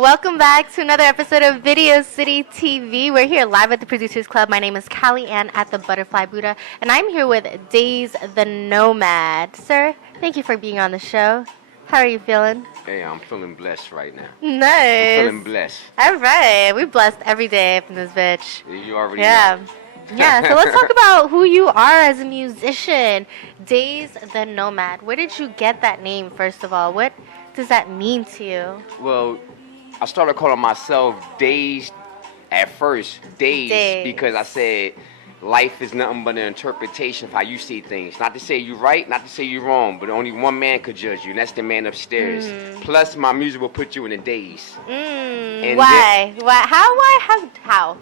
Welcome back to another episode of Video City TV. We're here live at the Producers Club. My name is Callie Ann at the Butterfly Buddha, and I'm here with Daze The Nomad. Sir, thank you for being on the show. How are you feeling? Hey, I'm feeling blessed right now. Nice. I'm feeling blessed. All right. We're blessed every day from this bitch. You already know. Yeah, so let's talk about who you are as a musician. Daze The Nomad. Where did you get that name, first of all? What does that mean to you? Well, I started calling myself Dazed at first. Dazed. Because I said life is nothing but an interpretation of how you see things. Not to say you're right, not to say you're wrong, but only one man could judge you, and that's the man upstairs. Plus, my music will put you in a daze. Why? Why? How? Why? How?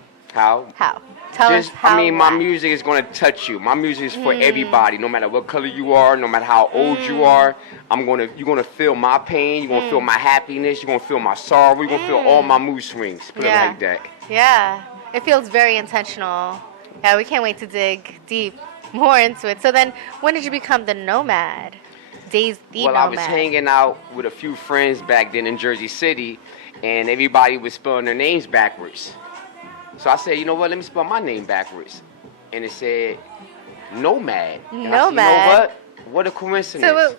How? Tell us how. My music is going to touch you. My music is for everybody, no matter what color you are, no matter how old you are. You're gonna feel my pain. You're gonna feel my happiness. You're gonna feel my sorrow. You're gonna feel all my mood swings. Put it like that. Yeah, it feels very intentional. Yeah, we can't wait to dig deep more into it. So then, when did you become the Nomad? Daze the Nomad. Well, I was hanging out with a few friends back then in Jersey City, and everybody was spelling their names backwards. So I said, you know what, let me spell my name backwards. And it said Nomad. And I said, you know what? What a coincidence. So,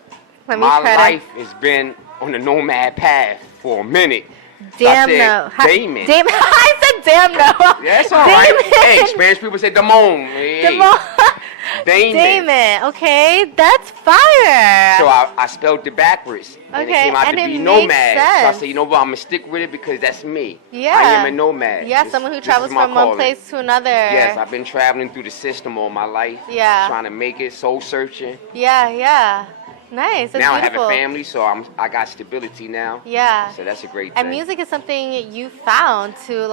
my life has been on the nomad path for a minute. Damn so no. Damon. I said damn no. Yeah, that's all right. Hey, Spanish people say Damon. Hey. Damon. Okay, that's fire. So I spelled it backwards. And it came out to be Nomad. Sense. So I said, you know what, I'm going to stick with it because that's me. Yeah. I am a nomad. Yeah, someone who travels from one place to another. Yes, I've been traveling through the system all my life. Yeah. Trying to make it, soul searching. Yeah. Nice. That's now beautiful. I have a family, so I got stability now. Yeah. So that's a great thing. And music is something you found to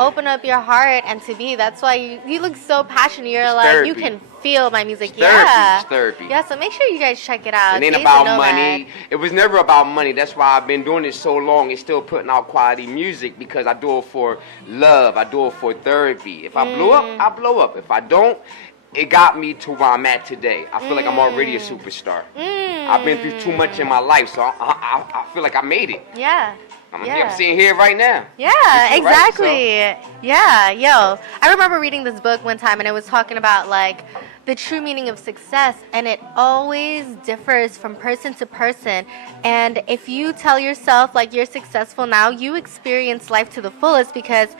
open up your heart and to be. That's why you look so passionate. You're therapy. You can feel my music. It's therapy. Therapy. Yeah. So make sure you guys check it out. It ain't about money. It was never about money. That's why I've been doing this so long and still putting out quality music because I do it for love. I do it for therapy. If I blow up, I blow up. If I don't, it got me to where I'm at today. I feel like I'm already a superstar. I've been through too much in my life, so I feel like I made it. Yeah. I'm sitting here right now. Yeah, exactly. Right, so. Yeah, I remember reading this book one time, and it was talking about the true meaning of success, and it always differs from person to person. And if you tell yourself you're successful now, you experience life to the fullest because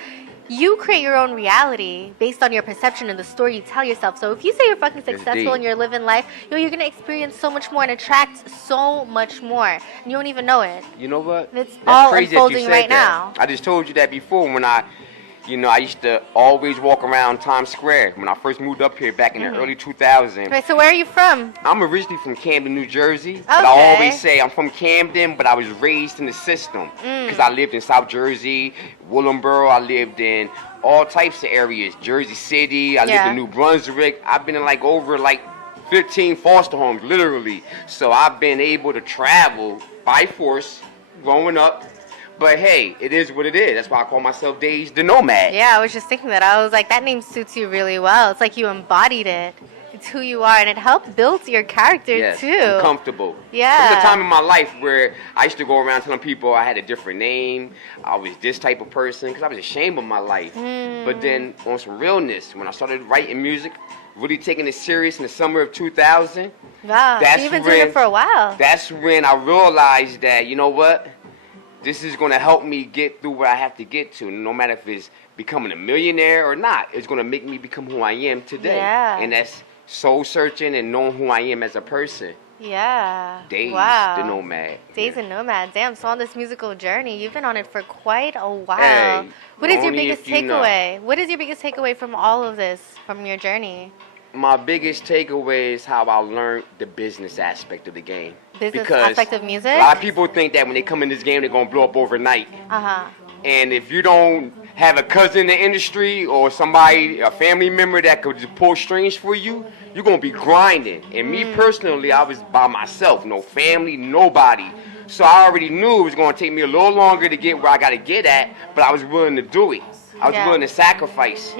you create your own reality based on your perception and the story you tell yourself. So if you say you're fucking successful and you're living life, you're going to experience so much more and attract so much more. And you don't even know it. You know what? It's all unfolding right now. I just told you that before when I used to always walk around Times Square when I first moved up here back in the early 2000s. Right, so where are you from? I'm originally from Camden, New Jersey. Okay. But I always say I'm from Camden, but I was raised in the system. Because I lived in South Jersey, Willenboro, I lived in all types of areas. Jersey City, I lived in New Brunswick. I've been in over 15 foster homes, literally. So I've been able to travel by force growing up. But hey, it is what it is. That's why I call myself Daze The Nomad. Yeah, I was just thinking that. I was like, that name suits you really well. It's like you embodied it. It's who you are, and it helped build your character too. I'm comfortable. Yeah. There was a time in my life where I used to go around telling people I had a different name. I was this type of person because I was ashamed of my life. But then on some realness, when I started writing music, really taking it serious in the summer of 2000. Wow, you've been doing it for a while. That's when I realized that, you know what? This is going to help me get through what I have to get to. No matter if it's becoming a millionaire or not, it's going to make me become who I am today. Yeah. And that's soul searching and knowing who I am as a person. Yeah. Daze The Nomad. Daze The Nomad. Damn, so on this musical journey, you've been on it for quite a while. Hey, what is your biggest takeaway? What is your biggest takeaway from all of this, from your journey? My biggest takeaway is how I learned the business aspect of the game. Business aspect of music? A lot of people think that when they come in this game, they're going to blow up overnight. And if you don't have a cousin in the industry or somebody, a family member that could just pull strings for you, you're going to be grinding. And me personally, I was by myself. No family, nobody. So I already knew it was going to take me a little longer to get where I got to get at, but I was willing to do it. I was willing to sacrifice.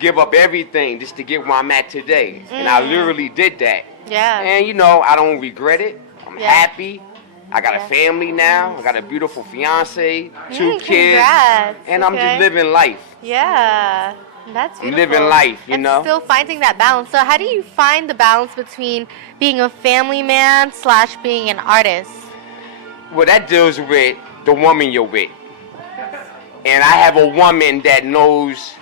Give up everything just to get where I'm at today. And I literally did that. Yeah. And, I don't regret it. I'm happy. I got a family now. I got a beautiful fiance, 2 kids, congrats. and I'm just living life. Yeah, that's beautiful. Living life, you and know. still finding that balance. So how do you find the balance between being a family man / being an artist? Well, that deals with the woman you're with. And I have a woman that knows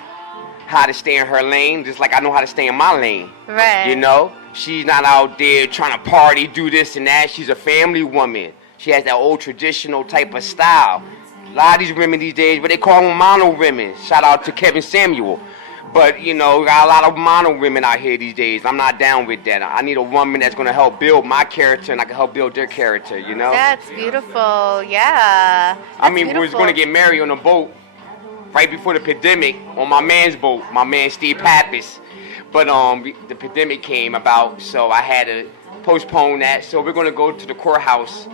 how to stay in her lane, just like I know how to stay in my lane. Right. You know? She's not out there trying to party, do this and that. She's a family woman. She has that old traditional type of style. A lot of these women these days, what they call them mono women. Shout out to Kevin Samuel. But, you know, got a lot of mono women out here these days. I'm not down with that. I need a woman that's going to help build my character, and I can help build their character, you know? That's beautiful. Yeah. I mean, we was going to get married on a boat right before the pandemic on my man's boat, my man Steve Pappas. But the pandemic came about, so I had to postpone that. So we're going to go to the courthouse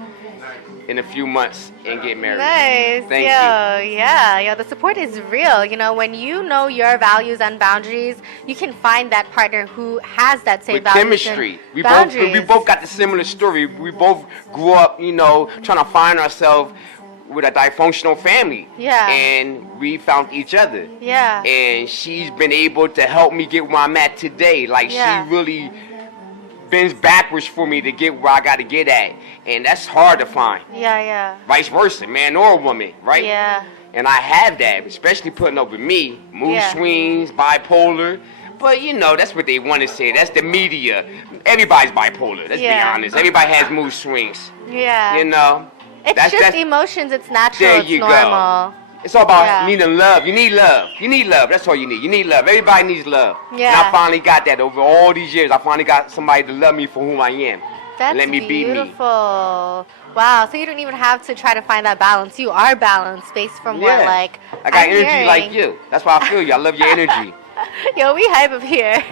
in a few months and get married. Nice. Thank you. Yeah, the support is real. You know, when you know your values and boundaries, you can find that partner who has that same with values chemistry. and We boundaries. both got the similar story. We both grew up, you know, trying to find ourselves with a dysfunctional family. Yeah. And we found each other. Yeah. And she's been able to help me get where I'm at today. Like, Yeah. she really bends backwards for me to get where I got to get at. And that's hard to find. Yeah. Vice versa, man or woman, right? Yeah. And I have that, especially putting up with me. Mood swings, bipolar. But, you know, that's what they want to say. That's the media. Everybody's bipolar, let's be honest. Everybody has mood swings. Yeah. You know? It's just emotions. It's natural. There it's you normal. go. It's all about needing love. You need love. You need love. That's all you need. You need love. Everybody needs love. Yeah. And I finally got that over all these years. I finally got somebody to love me for who I am. That's Let me be me. Beautiful. Wow. So you don't even have to try to find that balance. You are balanced based from what, like, I got I'm energy hearing. like you. That's why I feel you. I love your energy. Yo, we hype up here.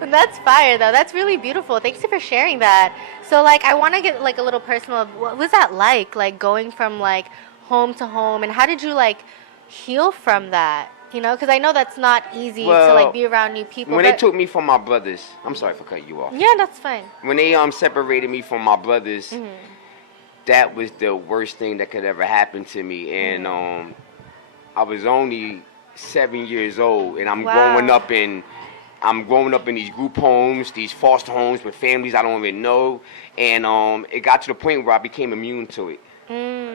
That's fire, though. That's really beautiful. Thanks for sharing that. So, like, I want to get, like, a little personal. What was that like going from, like, home to home? And how did you, like, heal from that? You know, because I know that's not easy to, like, be around new people. When they took me from my brothers, I'm sorry for cutting you off. Yeah, that's fine. When they separated me from my brothers, that was the worst thing that could ever happen to me. And I was only 7 years old, and I'm growing up in these group homes, these foster homes with families I don't even know, and it got to the point where I became immune to it,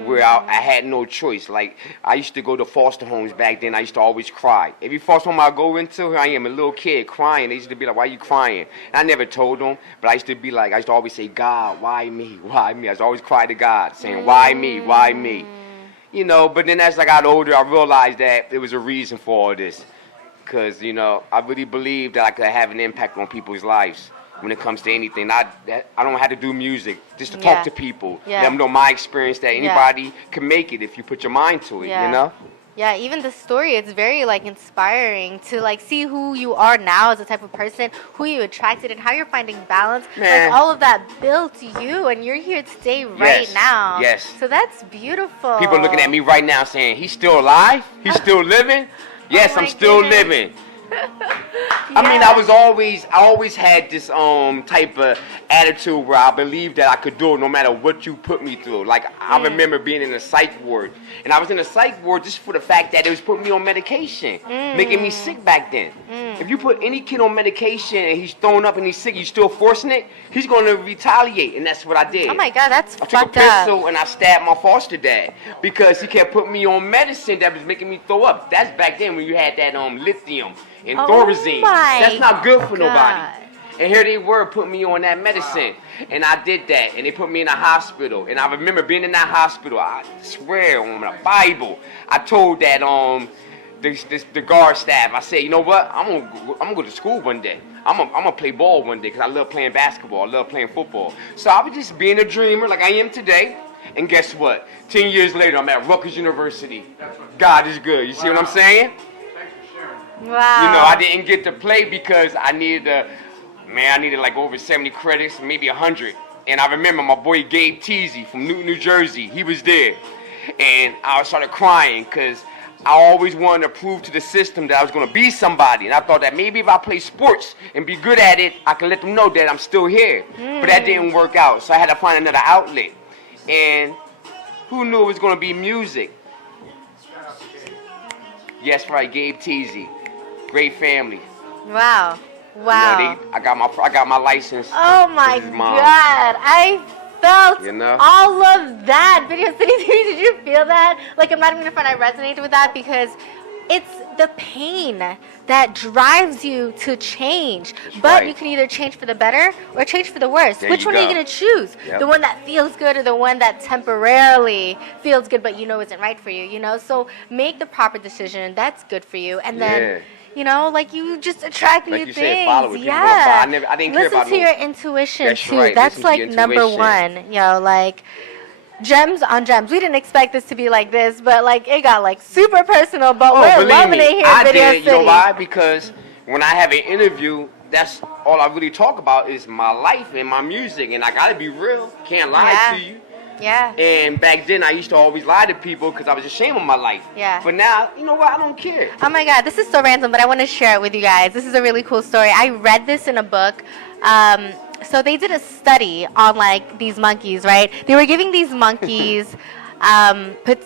where I had no choice. Like, I used to go to foster homes back then. I used to always cry. Every foster home I go into, here I am, a little kid crying. They used to be like, "Why are you crying?" And I never told them, but I used to always say, "God, why me? Why me?" I used to always cry to God, saying, "Why me? Why me?" You know, but then as I got older, I realized that there was a reason for all this. Because, you know, I really believe that I could have an impact on people's lives when it comes to anything. I don't have to do music, just to talk to people. Let them know my experience, that anybody can make it if you put your mind to it, you know? Yeah, even the story, it's very, like, inspiring to, like, see who you are now as a type of person, who you attracted, and how you're finding balance. Man. Like, all of that built you, and you're here today right now. Yes. So that's beautiful. People looking at me right now saying, "He's still alive? He's still living?" Yes, I'm still living. I mean, I always had this type of attitude where I believed that I could do it no matter what you put me through. Like, I remember being in a psych ward, and I was in a psych ward just for the fact that it was putting me on medication, making me sick back then. If you put any kid on medication and he's throwing up and he's sick, you still forcing it, he's going to retaliate, and that's what I did. Oh my God, that's I took a pencil and I stabbed my foster dad because he kept putting me on medicine that was making me throw up. That's back then when you had that lithium and Thorazine. That's not good for nobody. And here they were putting me on that medicine. And I did that. And they put me in a hospital. And I remember being in that hospital. I swear on the Bible, I told that the guard staff, I said, "You know what? I'm gonna go to school one day. I'm gonna play ball one day because I love playing basketball. I love playing football." So I was just being a dreamer like I am today. And guess what? 10 years later, I'm at Rutgers University. God is good. You see what I'm saying? Wow. You know, I didn't get to play because I needed like over 70 credits, maybe 100. And I remember my boy Gabe Teasy from Newton, New Jersey. He was there. And I started crying because I always wanted to prove to the system that I was going to be somebody. And I thought that maybe if I play sports and be good at it, I could let them know that I'm still here. But that didn't work out. So I had to find another outlet. And who knew it was gonna be music? Yes, right, Gabe Teasy. Great family. Wow. Wow. You know, I got my license. Oh my God. I felt all of that. Video City TV, did you feel that? Like, I'm not even gonna front, I resonated with that because it's the pain that drives you to change. But you can either change for the better or change for the worse. Which one are you going to choose? Yep. The one that feels good or the one that temporarily feels good but you know isn't right for you, you know? So make the proper decision that's good for you. And then, you know, like you just attract new things. Said, follow it. Yeah. I didn't care about Listen to your intuition, that's too. Right. That's like number one. You know, like... Gems on gems. We didn't expect this to be like this, but like it got like super personal. But we're loving it here in Video City. You know why? Because when I have an interview, that's all I really talk about is my life and my music, and I gotta be real. Can't lie to you. Yeah. And back then, I used to always lie to people because I was ashamed of my life. Yeah. But now, you know what? I don't care. Oh my God, this is so random, but I want to share it with you guys. This is a really cool story. I read this in a book. So they did a study on like these monkeys, right? They were giving these monkeys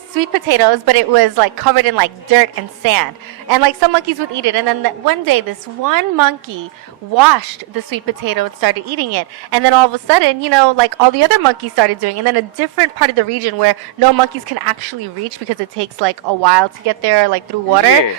sweet potatoes, but it was like covered in like dirt and sand. And like some monkeys would eat it. And then one day this one monkey washed the sweet potato and started eating it. And then all of a sudden, you know, like all the other monkeys started doing. And then a different part of the region where no monkeys can actually reach because it takes like a while to get there, like through water. Yeah.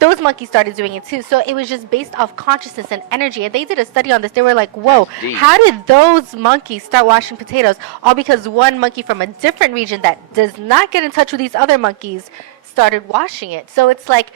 Those monkeys started doing it too. So it was just based off consciousness and energy. And they did a study on this. They were like, whoa, how did those monkeys start washing potatoes? All because one monkey from a different region that does not get in touch with these other monkeys started washing it. So it's like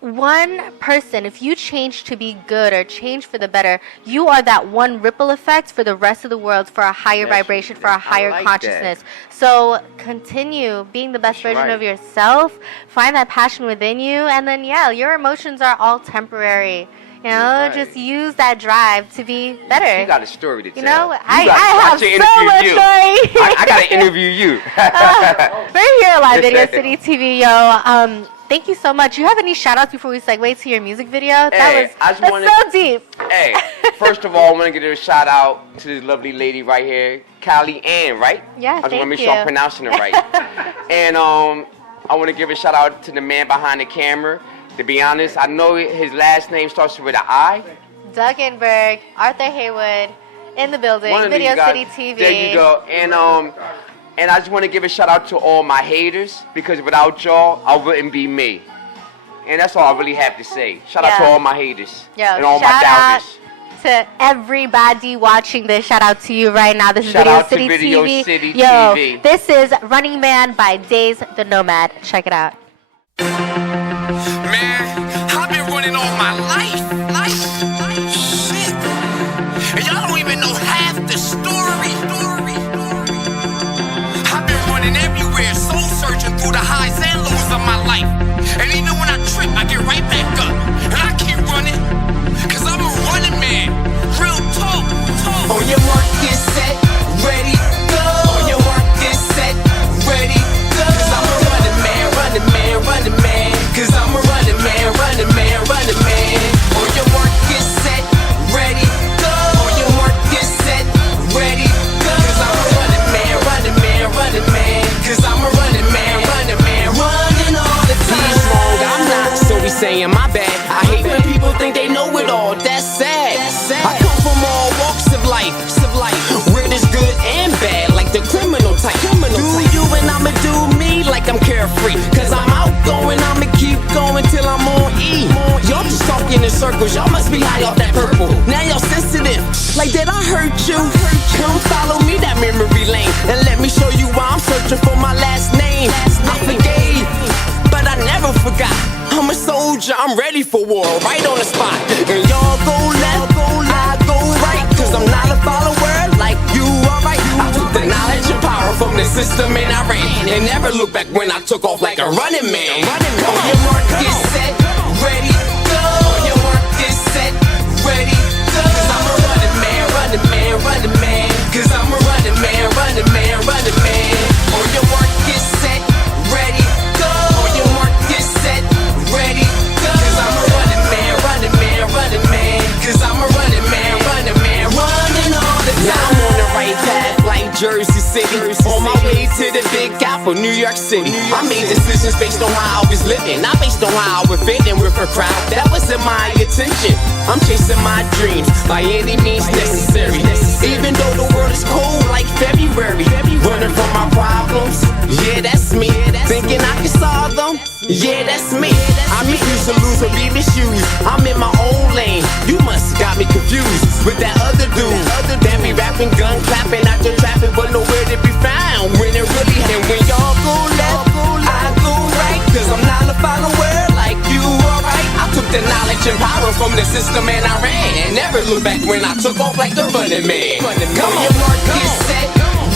one person, if you change to be good or change for the better, you are that one ripple effect for the rest of the world, for a higher vibration, for a higher consciousness. So continue being the best version of yourself, find that passion within you, and then your emotions are all temporary. You know, just use that drive to be better. You got a story to tell. You know, I have so much story. I got to interview you. We're here live, Video City TV, yo. Thank you so much. You have any shout-outs before we segue to your music video? That's so deep. Hey, first of all, I want to give a shout-out to this lovely lady right here, Callie Ann, right? Yeah, I just want to make sure I'm pronouncing it right. And I want to give a shout-out to the man behind the camera. To be honest, I know his last name starts with an I. Doug Inberg, Arthur Haywood, in the building, Video City TV. There you go. And I just want to give a shout out to all my haters, because without y'all, I wouldn't be me. And that's all I really have to say. Shout out to all my haters and all my doubters. To everybody watching this, shout out to you right now. This is Video City TV. Yo, this is Running Man by Daze The Nomad. Check it out. Man, I've been running all my life. Shit. And y'all don't even know half the story. I've been running everywhere, soul searching through the highs and lows of my life. And even when I trip, I get right back up. And I keep running, cause I'm a running man. Real talk. On your mark, get set, ready, go. On your mark, get set, ready, go. Cause I'm a running man. Cause I'm a running man. On your mark, get set, ready, go. On your mark, get set, ready, go. Cause I'm a running man. Cause I'm a running man. Running all the time. He's wrong, I'm not, so we saying my bad. I hate when people think they know it all, that's sad. I come from all walks of life, where there's good and bad, like the criminal type. Do you and I'ma do me like I'm carefree. Cause I'm outgoing, I'ma keep going till I'm on E. Y'all just talking in circles, y'all must be high off that purple. Now y'all sensitive, like did I hurt you? Come follow me that memory lane, and let me show you why I'm searching for my last name. I forgave, but I never forgot. I'm a soldier, I'm ready for war, right on the spot. And y'all go left, I go right. Cause I'm not a follower like you are right. I took the knowledge and power from the system and I ran. And never look back when I took off like a running man. On your mark, get set, ready, go. On your mark, get set, ready, go. Cause I'm a running man. Cause I'm a running man. On your mark, get set, ready, go. On your mark, get set, ready, go. Cause I'm a running man. Cause I'm a running man. Running all the time. Now I'm on the right path like Jersey City. On my to the Big Apple, New York City. I made decisions based on how I was living, not based on how I would fit in with a crowd that wasn't my attention. I'm chasing my dreams by any means necessary. Even though the world is cold like February, running from my problems, yeah, that's me. Thinking I can solve them, yeah, that's me. I refuse to lose or be misused. I'm in my own lane. You must got me confused with that other dude that be rapping, gun clapping out your traffic, but nowhere to be found. When it really and when y'all go left, I go right. Cause I'm not a follower like you, alright. I took the knowledge and power from the system and I ran, and never looked back when I took off like the running man. Come on, your work is set,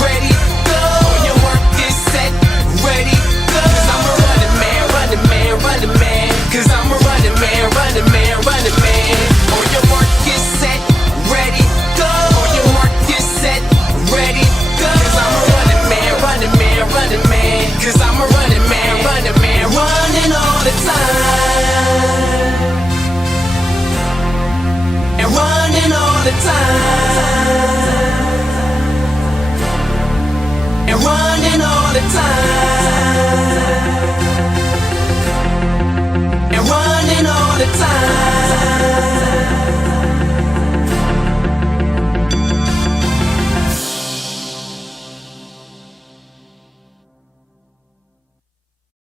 ready, go. Your work is set, ready, go. Cause I'm a running man, running man, running man. Cause I'm a running man,